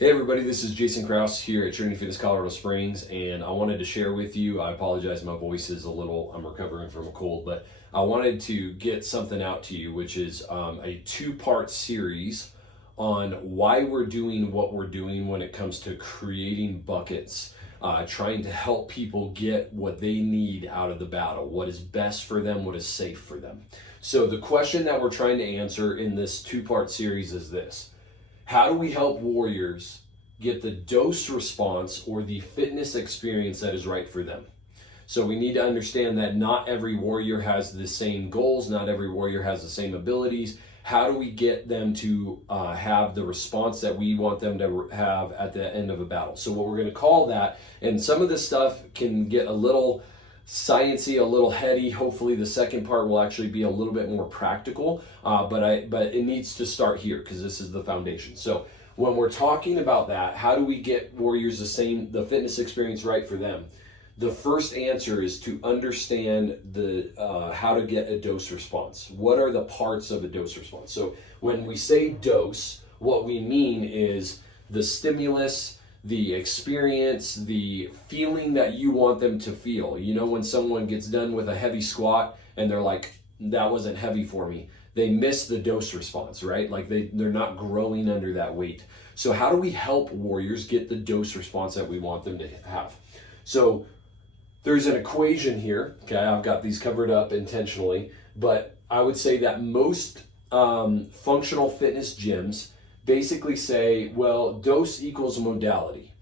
Hey everybody, this is Jason Kraus here at Trinity Fitness Colorado Springs, and I wanted to share with you, I apologize, my voice is I'm recovering from a cold, but I wanted to get something out to you, which is a two-part series on why we're doing what we're doing when it comes to creating buckets, trying to help people get what they need out of the battle, what is best for them, what is safe for them. So the question that we're trying to answer in this two-part series is this: how do we help warriors get the dose response or the fitness experience that is right for them? So we need to understand that not every warrior has the same goals, not every warrior has the same abilities. How do we get them to have the response that we want them to have at the end of a battle? So what we're going to call that, and some of this stuff can get a little sciencey, a little heady. Hopefully the second part will actually be a little bit more practical, but it needs to start here because this is the foundation. So when we're talking about that, how do we get warriors the fitness experience right for them? The first answer is to understand how to get a dose response. What are the parts of a dose response? So when we say dose, what we mean is the stimulus, the experience, the feeling that you want them to feel. You know, when someone gets done with a heavy squat and they're like, that wasn't heavy for me, they miss the dose response, right? Like they're not growing under that weight. So how do we help warriors get the dose response that we want them to have? So there's an equation here. Okay, I've got these covered up intentionally, but I would say that most functional fitness gyms basically say, well, dose equals modality.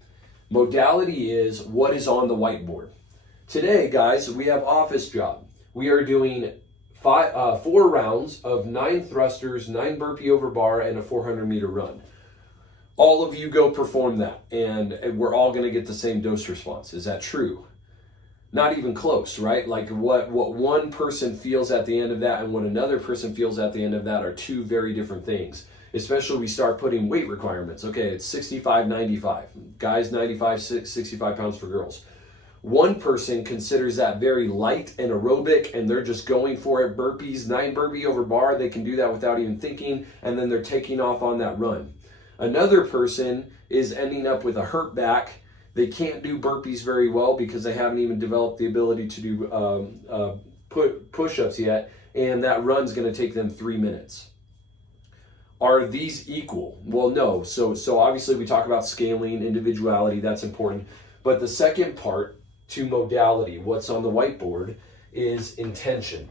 Modality is what is on the whiteboard. Today, guys, we have office job. We are doing 4 rounds of 9 thrusters, 9 burpee over bar, and a 400-meter run. All of you go perform that, and we're all going to get the same dose response. Is that true? Not even close, right? Like what one person feels at the end of that and what another person feels at the end of that are two very different things. Especially we start putting weight requirements. Okay, it's 65, 95. Guys, 95, 65 pounds for girls. One person considers that very light and aerobic, and they're just going for it. Burpees, 9 burpee over bar, they can do that without even thinking, and then they're taking off on that run. Another person is ending up with a hurt back. They can't do burpees very well because they haven't even developed the ability to do push-ups yet, and that run's going to take them 3 minutes. Are these equal? Well, no. So obviously we talk about scaling, individuality, that's important. But the second part to modality, what's on the whiteboard, is intention.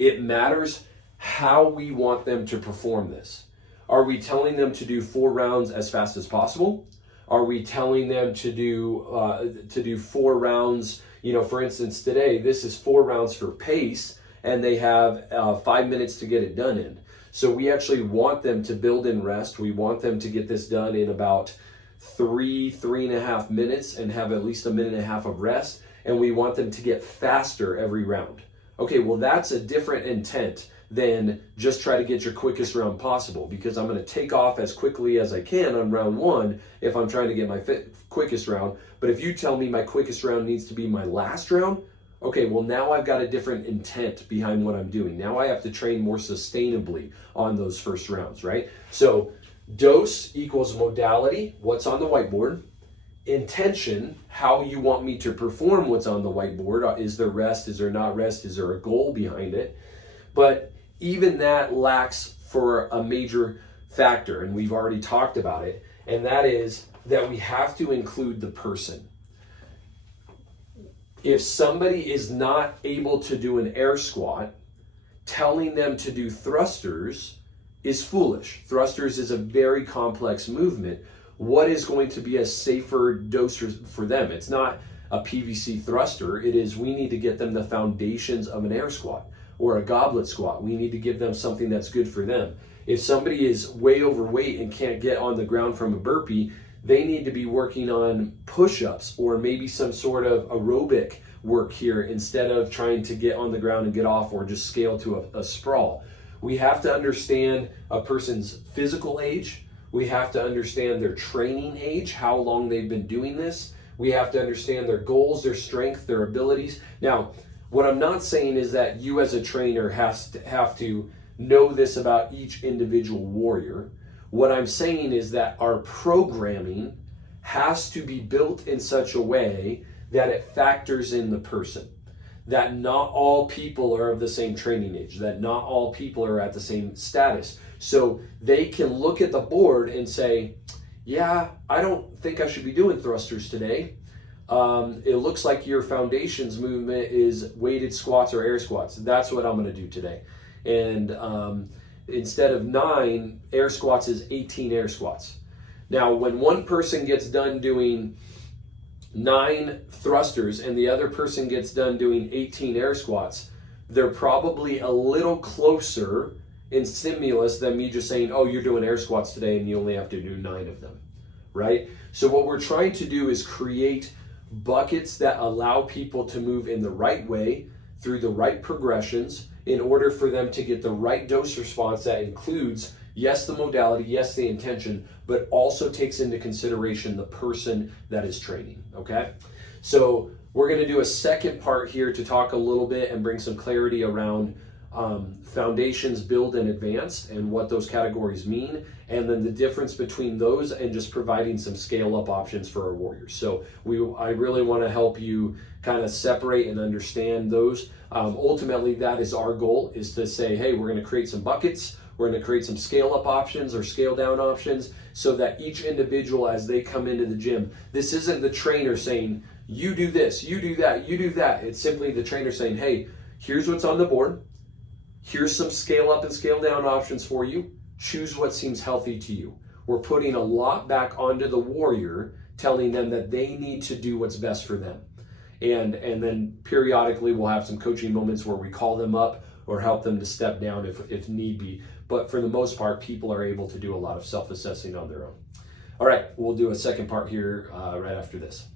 It matters how we want them to perform this. Are we telling them to do 4 rounds as fast as possible? Are we telling them to do 4 rounds? You know, for instance, today, this is 4 rounds for pace, and they have 5 minutes to get it done in. So we actually want them to build in rest. We want them to get this done in about 3.5 minutes and have at least 1.5 minutes of rest. And we want them to get faster every round. Okay, well, that's a different intent than just try to get your quickest round possible, because I'm going to take off as quickly as I can on round 1 if I'm trying to get my quickest round. But if you tell me my quickest round needs to be my last round, okay, well, now I've got a different intent behind what I'm doing. Now I have to train more sustainably on those first rounds, right? So dose equals modality, what's on the whiteboard. Intention, how you want me to perform what's on the whiteboard. Is there rest? Is there not rest? Is there a goal behind it? But even that lacks for a major factor, and we've already talked about it, and that is that we have to include the person. If somebody is not able to do an air squat, telling them to do thrusters is foolish. Thrusters is a very complex movement. What is going to be a safer dose for them? It's not a PVC thruster. It is, we need to get them the foundations of an air squat or a goblet squat. We need to give them something that's good for them. If somebody is way overweight and can't get on the ground from a burpee, they need to be working on push-ups or maybe some sort of aerobic work here instead of trying to get on the ground and get off or just scale to a sprawl. We have to understand a person's physical age. We have to understand their training age, how long they've been doing this. We have to understand their goals, their strength, their abilities. Now, what I'm not saying is that you as a trainer have to know this about each individual warrior. What I'm saying is that our programming has to be built in such a way that it factors in the person. That not all people are of the same training age, that not all people are at the same status. So they can look at the board and say, yeah, I don't think I should be doing thrusters today. It looks like your foundations movement is weighted squats or air squats. That's what I'm going to do today. And instead of 9 air squats is 18 air squats. Now, when one person gets done doing 9 thrusters and the other person gets done doing 18 air squats, they're probably a little closer in stimulus than me just saying, oh, you're doing air squats today and you only have to do 9 of them, right? So what we're trying to do is create buckets that allow people to move in the right way through the right progressions in order for them to get the right dose response that includes, yes, the modality, yes, the intention, but also takes into consideration the person that is training, okay? So we're gonna do a second part here to talk a little bit and bring some clarity around foundations, build, and advanced, and what those categories mean, and then the difference between those and just providing some scale up options for our warriors. So I really want to help you kind of separate and understand those. Ultimately, that is our goal, is to say, hey, we're going to create some buckets, we're going to create some scale up options or scale down options, so that each individual, as they come into the gym, this isn't the trainer saying, you do this, you do that, you do that. It's simply the trainer saying, hey, here's what's on the board. Here's some scale up and scale down options for you. Choose what seems healthy to you. We're putting a lot back onto the warrior, telling them that they need to do what's best for them. And then periodically we'll have some coaching moments where we call them up or help them to step down if need be. But for the most part, people are able to do a lot of self-assessing on their own. All right, we'll do a second part here right after this.